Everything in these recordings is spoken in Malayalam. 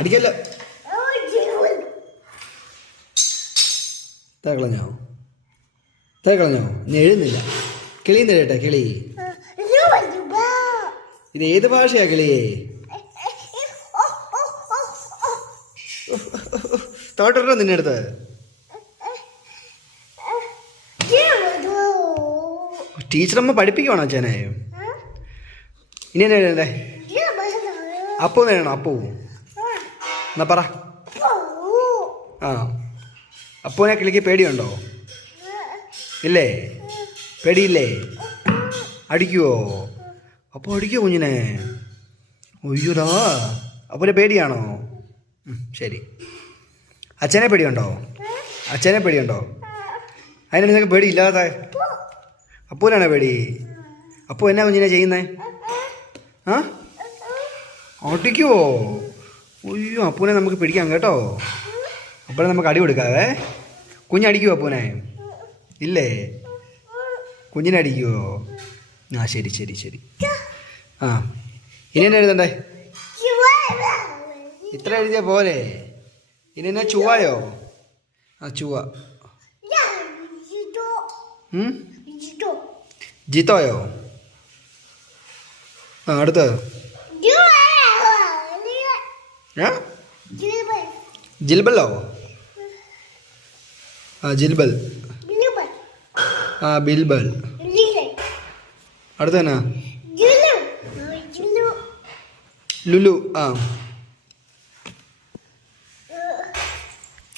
അടിക്കല്ല. തേക്കളഞ്ഞോ തേക്കളഞ്ഞോ? ഇനി എഴുന്നില്ല. കിളി തരട്ടെ കിളി. ഇത് ഏത് ഭാഷയാ കിളിയേ? തോട്ടോ നിന്നെ അടുത്ത്. ടീച്ചറമ്മ പഠിപ്പിക്കുവാണോ അച്ഛനെ? ഇനി എന്നാ എഴുതണ്ടേ? അപ്പു വേണോ? അപ്പു എന്നാ പറ. ആ അപ്പുവിനെ കിളിക്ക് പേടിയുണ്ടോ? ഇല്ലേ? പേടിയില്ലേ? അടിക്കുവോ? അപ്പോൾ അടിക്കുവോ കുഞ്ഞിനെ? ഒയ്യൂടാ. അപ്പൂനെ പേടിയാണോ? ശരി. അച്ഛനെ പേടിയുണ്ടോ? അച്ഛനെ പേടിയുണ്ടോ? അതിനാണ് നിങ്ങൾക്ക് പേടിയില്ലാതെ. അപ്പൂനാണോ പേടി? അപ്പു എന്നാ കുഞ്ഞിനെ ചെയ്യുന്നേ? ആ അടിക്കുവോ? ഒയ്യോ അപ്പൂനെ നമുക്ക് പിടിക്കാം കേട്ടോ. അപ്പോഴേ നമുക്ക് അടി കൊടുക്കാവേ. കുഞ്ഞടിക്കുവോ അപ്പൂനെ? ഇല്ലേ? കുഞ്ഞിനെ അടിക്കുവോ? ആ ശരി ശരി ശരി. ആ ഇനി എന്നാ എഴുതണ്ടേ? ഇത്ര എഴുതിയ പോലെ. ഇനി എന്നാ ചുവയോ? ആ ചുവ. ജിത്തോയോ? ആ അടുത്തത് ജിൽബല്ലോ? ആ ജിൽബൽ. ആ ബിൽബൽ. അടുത്ത എന്നാ? ലുലു. ആ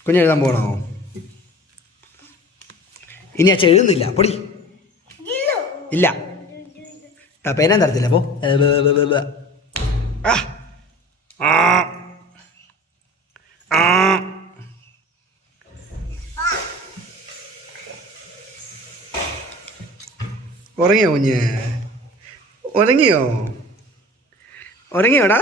കുഞ്ഞെഴുതാൻ പോകണോ? ഇനി അച്ഛൻ എഴുതുന്നില്ല. പൊടി ഇല്ല. പേന തരത്തില്ല. അപ്പോ ഉറങ്ങിയോ കുഞ്ഞ്? ഉറങ്ങിയോ? ഉറങ്ങിയോടാ?